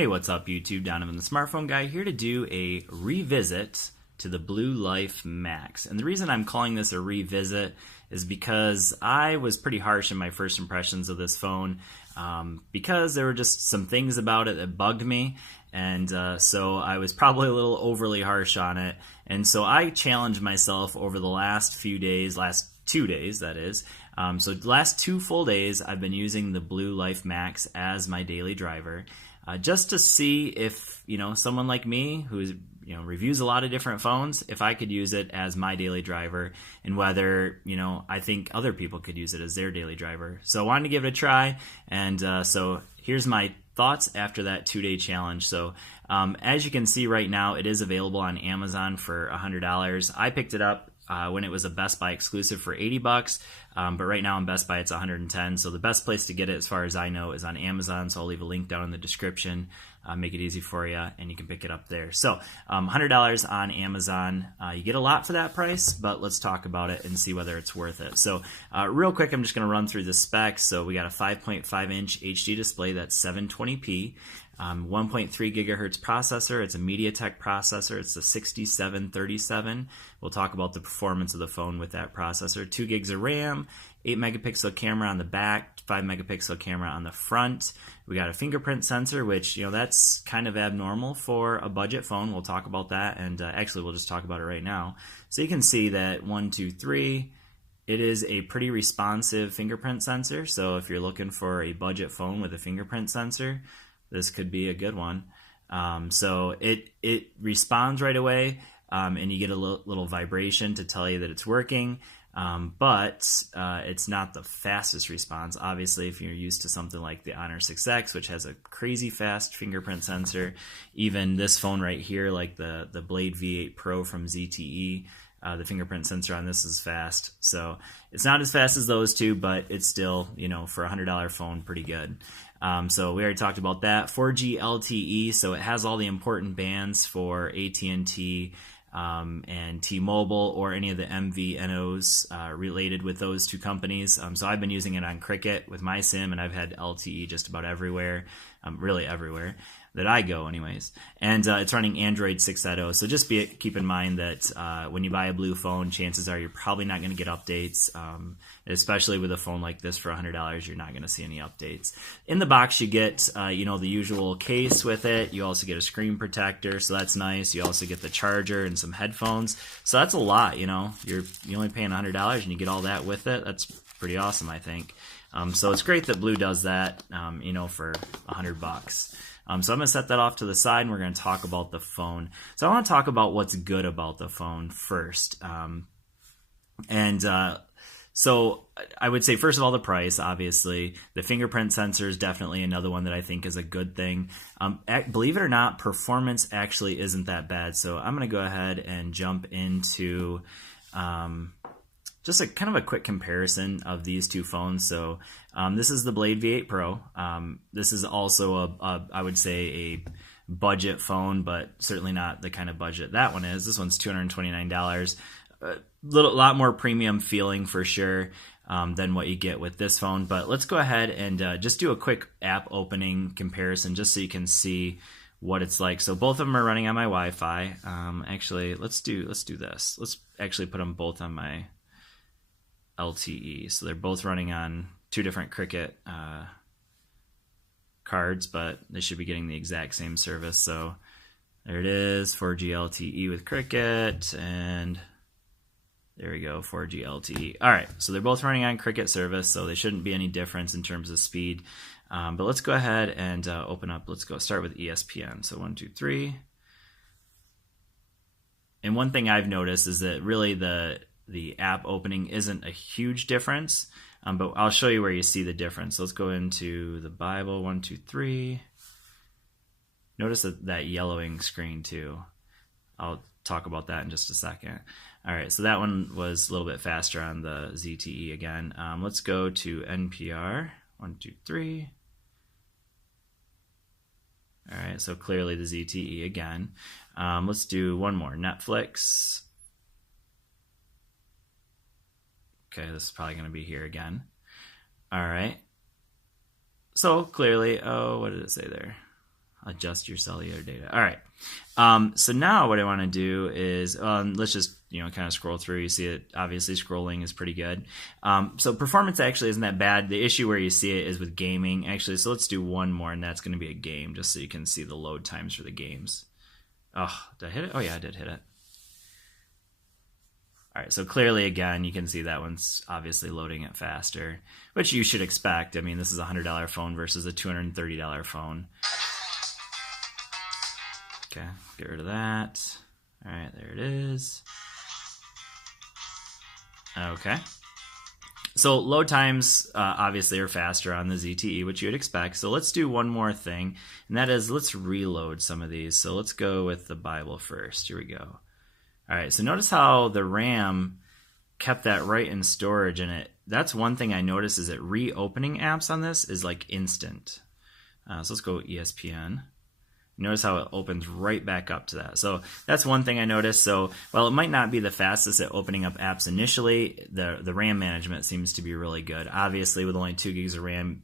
Hey, what's up YouTube? Donovan the Smartphone Guy here to do a revisit to the Blue Life Max. And the reason I'm calling this a revisit is because I was pretty harsh in my first impressions of this phone because there were just some things about it that bugged me. And so I was probably a little overly harsh on it. And so I challenged myself over the last few days, last 2 days that is. So the last 2 full days I've been using the Blue Life Max as my daily driver. Just to see if, someone like me who's, reviews a lot of different phones, if I could use it as my daily driver and whether, I think other people could use it as their daily driver. So I wanted to give it a try. And so here's my thoughts after that 2-day challenge. So as you can see right now, it is available on Amazon for $100. I picked it up when it was a Best Buy exclusive for $80, but right now on Best Buy it's $110. So the best place to get it, as far as I know, is on Amazon. So I'll leave a link down in the description, make it easy for you, and you can pick it up there. So $100 on Amazon. You get a lot for that price, but let's talk about it and see whether it's worth it. So real quick, I'm just going to run through the specs. So we got a 5.5-inch HD display that's 720p. 1.3 gigahertz processor. It's a MediaTek processor. It's the 6737. We'll talk about the performance of the phone with that processor. 2 gigs of RAM, 8 megapixel camera on the back, 5 megapixel camera on the front. We got a fingerprint sensor, which, that's kind of abnormal for a budget phone. We'll talk about that, and actually we'll just talk about it right now. So you can see that 1, 2, 3, it is a pretty responsive fingerprint sensor. So if you're looking for a budget phone with a fingerprint sensor, this could be a good one. So it responds right away, and you get a little vibration to tell you that it's working, but it's not the fastest response. Obviously, if you're used to something like the Honor 6X, which has a crazy fast fingerprint sensor, even this phone right here, like the Blade V8 Pro from ZTE, the fingerprint sensor on this is fast. So it's not as fast as those two, but it's still, for a $100 phone, pretty good. So we already talked about that. 4G LTE, so it has all the important bands for AT&T and T-Mobile or any of the MVNOs related with those two companies. So I've been using it on Cricket with my SIM, and I've had LTE just about everywhere, really everywhere that I go anyways. And it's running Android 6.0, so just keep in mind that when you buy a Blue phone, chances are you're probably not going to get updates, especially with a phone like this for $100, you're not going to see any updates. In the box you get, the usual case with it. You also get a screen protector, so that's nice. You also get the charger and some headphones, so that's a lot, you're only paying $100 and you get all that with it. That's pretty awesome, I think. So it's great that Blue does that, for $100. So I'm going to set that off to the side, and we're going to talk about the phone. So I want to talk about what's good about the phone first. So I would say, first of all, the price, obviously. The fingerprint sensor is definitely another one that I think is a good thing. Believe it or not, performance actually isn't that bad. So I'm going to go ahead and jump into just a kind of a quick comparison of these two phones. So this is the Blade V8 Pro. This is also I would say a budget phone, but certainly not the kind of budget that one is. This one's $229. A lot more premium feeling for sure than what you get with this phone. But let's go ahead and just do a quick app opening comparison just so you can see what it's like. So both of them are running on my Wi-Fi. Actually, let's do this. Let's actually put them both on my LTE. So they're both running on 2 different Cricket cards, but they should be getting the exact same service. So there it is, 4G LTE with Cricket, and there we go, 4G LTE. All right, so they're both running on Cricket service, so they shouldn't be any difference in terms of speed. But let's go ahead and open up. Let's go start with ESPN. So 1, 2, 3. And one thing I've noticed is that really the app opening isn't a huge difference, but I'll show you where you see the difference. So let's go into the Bible, 1, 2, 3. Notice that yellowing screen too. I'll talk about that in just a second. All right, so that one was a little bit faster on the ZTE again. Let's go to NPR, 1, 2, 3. All right, so clearly the ZTE again. Let's do one more, Netflix. Okay, this is probably going to be here again. All right. So clearly, oh, what did it say there? adjust your cellular data. All right. So now what I want to do is let's just kind of scroll through. You see it obviously scrolling is pretty good. So performance actually isn't that bad. The issue where you see it is with gaming actually. So let's do one more, and that's going to be a game, just so you can see the load times for the games. Oh, did I hit it? Oh yeah, I did hit it. All right, so clearly again you can see that one's obviously loading it faster, which you should expect. I mean, this is a $100 phone versus a $230 phone. Okay, get rid of that. All right, there it is. Okay. So load times obviously are faster on the ZTE, which you would expect. So let's do one more thing, and that is let's reload some of these. So let's go with the Bible first. Here we go. All right, so notice how the RAM kept that right in storage, and that's one thing I noticed is that reopening apps on this is like instant. So let's go ESPN. Notice how it opens right back up to that. So that's one thing I noticed. So while it might not be the fastest at opening up apps initially, the RAM management seems to be really good. Obviously, with only 2 gigs of RAM,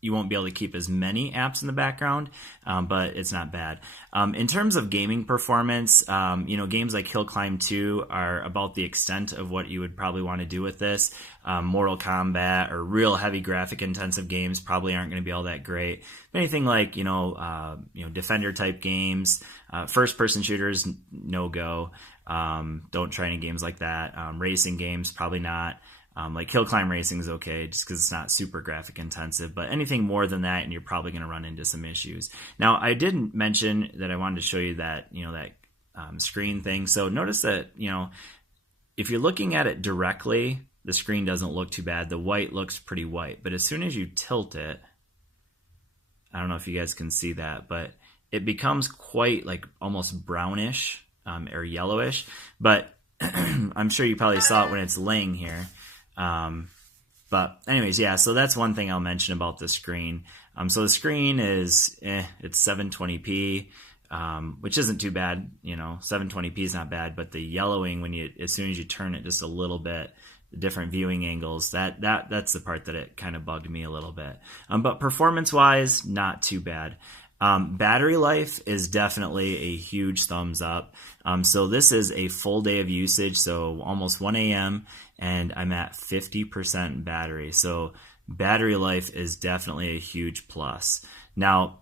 you won't be able to keep as many apps in the background, but it's not bad. In terms of gaming performance, games like Hill Climb 2 are about the extent of what you would probably want to do with this. Mortal Kombat or real heavy graphic intensive games probably aren't going to be all that great. But anything like Defender type games, first person shooters, no go. Don't try any games like that. Racing games, probably not. Like Hill Climb Racing is okay just because it's not super graphic intensive, but anything more than that and you're probably going to run into some issues. Now, I didn't mention that I wanted to show you that, screen thing. So notice that, if you're looking at it directly, the screen doesn't look too bad. The white looks pretty white, but as soon as you tilt it, I don't know if you guys can see that, but it becomes quite like almost brownish or yellowish, but I'm sure you probably saw it when it's laying here. But anyways, yeah, so that's one thing I'll mention about the screen. So the screen is, it's 720p, which isn't too bad, 720p is not bad, but the yellowing as soon as you turn it just a little bit, the different viewing angles, that's the part that it kind of bugged me a little bit. But performance-wise, not too bad. Battery life is definitely a huge thumbs up. So this is a full day of usage, so almost 1 a.m., and I'm at 50% battery. So battery life is definitely a huge plus. Now,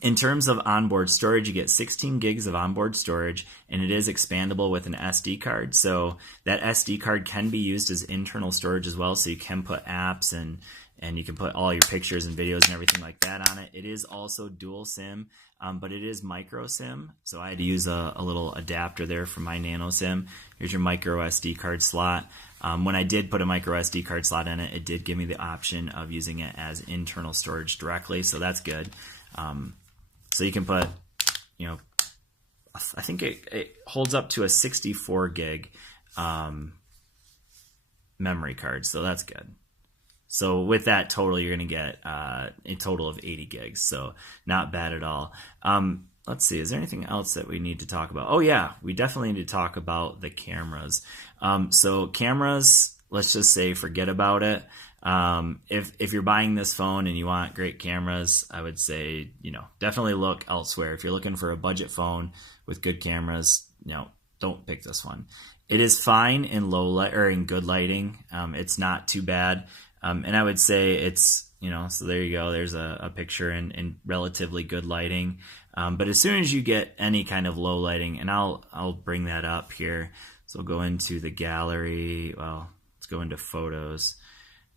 in terms of onboard storage, you get 16 gigs of onboard storage, and it is expandable with an SD card. So that SD card can be used as internal storage as well, so you can put apps and you can put all your pictures and videos and everything like that on it. It is also dual SIM, but it is micro SIM. So I had to use a little adapter there for my nano SIM. Here's your micro SD card slot. When I did put a micro SD card slot in it, it did give me the option of using it as internal storage directly, so that's good. So you can put, I think it holds up to a 64 gig memory card, so that's good. So with that total, you're going to get a total of 80 gigs, so not bad at all. Let's see, is there anything else that we need to talk about? Oh yeah, we definitely need to talk about the cameras. So cameras, let's just say forget about it. If you're buying this phone and you want great cameras, I would say, definitely look elsewhere. If you're looking for a budget phone with good cameras, don't pick this one. It is fine in low light or in good lighting. It's not too bad. And I would say it's, so there you go. There's a picture in relatively good lighting. But as soon as you get any kind of low lighting, and I'll bring that up here. So we'll go into the gallery. Well, let's go into photos.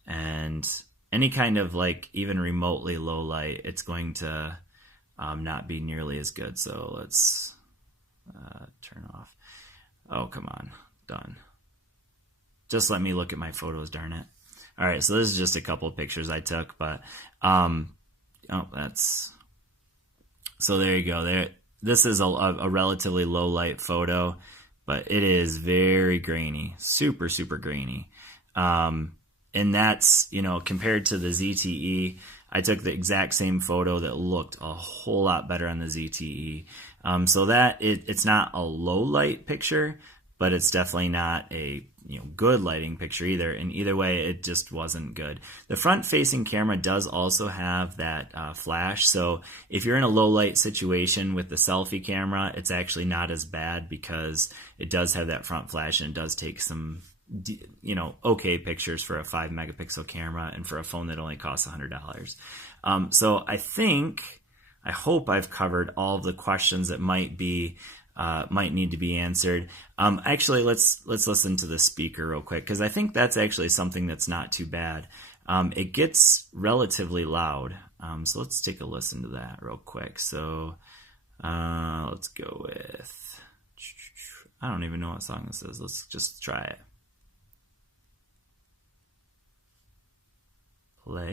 And any kind of like even remotely low light, it's going to not be nearly as good. So let's turn off. Oh, come on. Done. Just let me look at my photos, darn it. All right, so this is just a couple of pictures I took, but so there you go. This is a relatively low light photo, but it is very grainy, super, super grainy. And that's, compared to the ZTE, I took the exact same photo that looked a whole lot better on the ZTE. So that it's not a low light picture, but it's definitely not a good lighting picture either, and either way it just wasn't good. The front facing camera does also have that flash, so if you're in a low light situation with the selfie camera, it's actually not as bad because it does have that front flash and it does take some okay pictures for a 5 megapixel camera and for a phone that only costs $100. So I hope I've covered all of the questions that might need to be answered. Actually, let's listen to the speaker real quick, because I think that's actually something that's not too bad. It gets relatively loud, so let's take a listen to that real quick. So let's go with, I don't even know what song this is. Let's just try it. Play.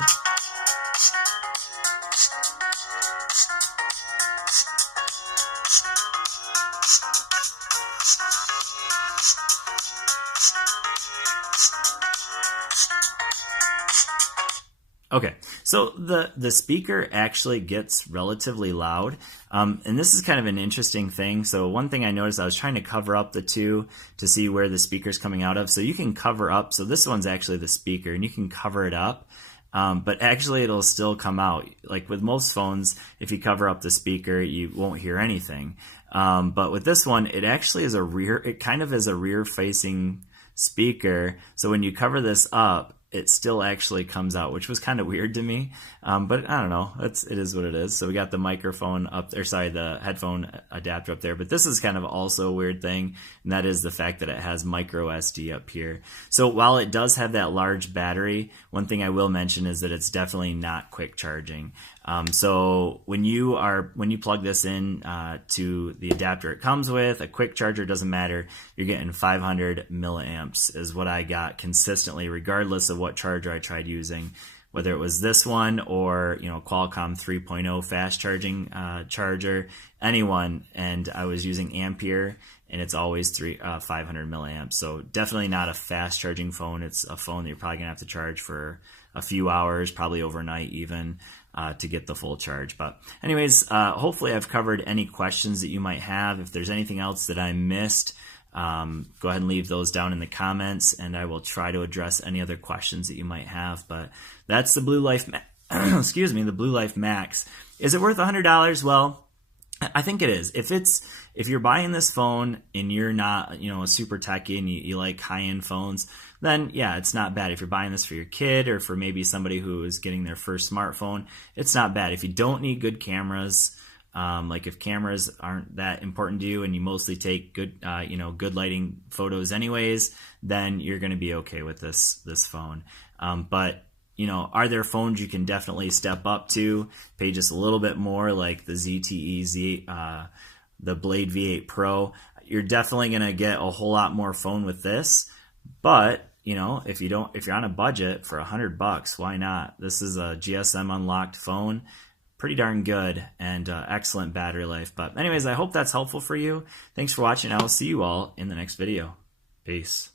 Okay, so the speaker actually gets relatively loud, and this is kind of an interesting thing. So one thing I noticed, I was trying to cover up the two to see where the speaker's coming out of. So you can cover up, so this one's actually the speaker, and you can cover it up, but actually it'll still come out. Like with most phones, if you cover up the speaker, you won't hear anything. But with this one, it actually is it kind of is a rear-facing speaker. So when you cover this up, it still actually comes out, which was kind of weird to me. But I don't know, it is what it is. So we got the microphone up there, sorry, the headphone adapter up there. But this is kind of also a weird thing, and that is the fact that it has micro SD up here. So while it does have that large battery, one thing I will mention is that it's definitely not quick charging. So when you plug this in to the adapter it comes with, a quick charger, doesn't matter, you're getting 500 milliamps is what I got consistently, regardless of what charger I tried using, whether it was this one or Qualcomm 3.0 fast charging charger, anyone, and I was using Ampere, and it's always 500 milliamps. So definitely not a fast charging phone. It's a phone that you're probably gonna have to charge for a few hours, probably overnight even, to get the full charge. But anyways, hopefully I've covered any questions that you might have. If there's anything else that I missed, go ahead and leave those down in the comments, and I will try to address any other questions that you might have. But that's the Blue Life, excuse me, the Blue Life Max. Is it worth $100? Well, I think it is. If you're buying this phone and you're not, a super techie and you like high-end phones, then yeah, it's not bad. If you're buying this for your kid or for maybe somebody who is getting their first smartphone, it's not bad. If you don't need good cameras, like if cameras aren't that important to you and you mostly take good, good lighting photos anyways, then you're going to be okay with this phone. But are there phones you can definitely step up to, pay just a little bit more, like the ZTE, the Blade V8 Pro? You're definitely going to get a whole lot more phone with this. But if you're on a budget for $100, why not? This is a GSM unlocked phone, pretty darn good, and excellent battery life. But anyways, I hope that's helpful for you. Thanks for watching. I will see you all in the next video. Peace.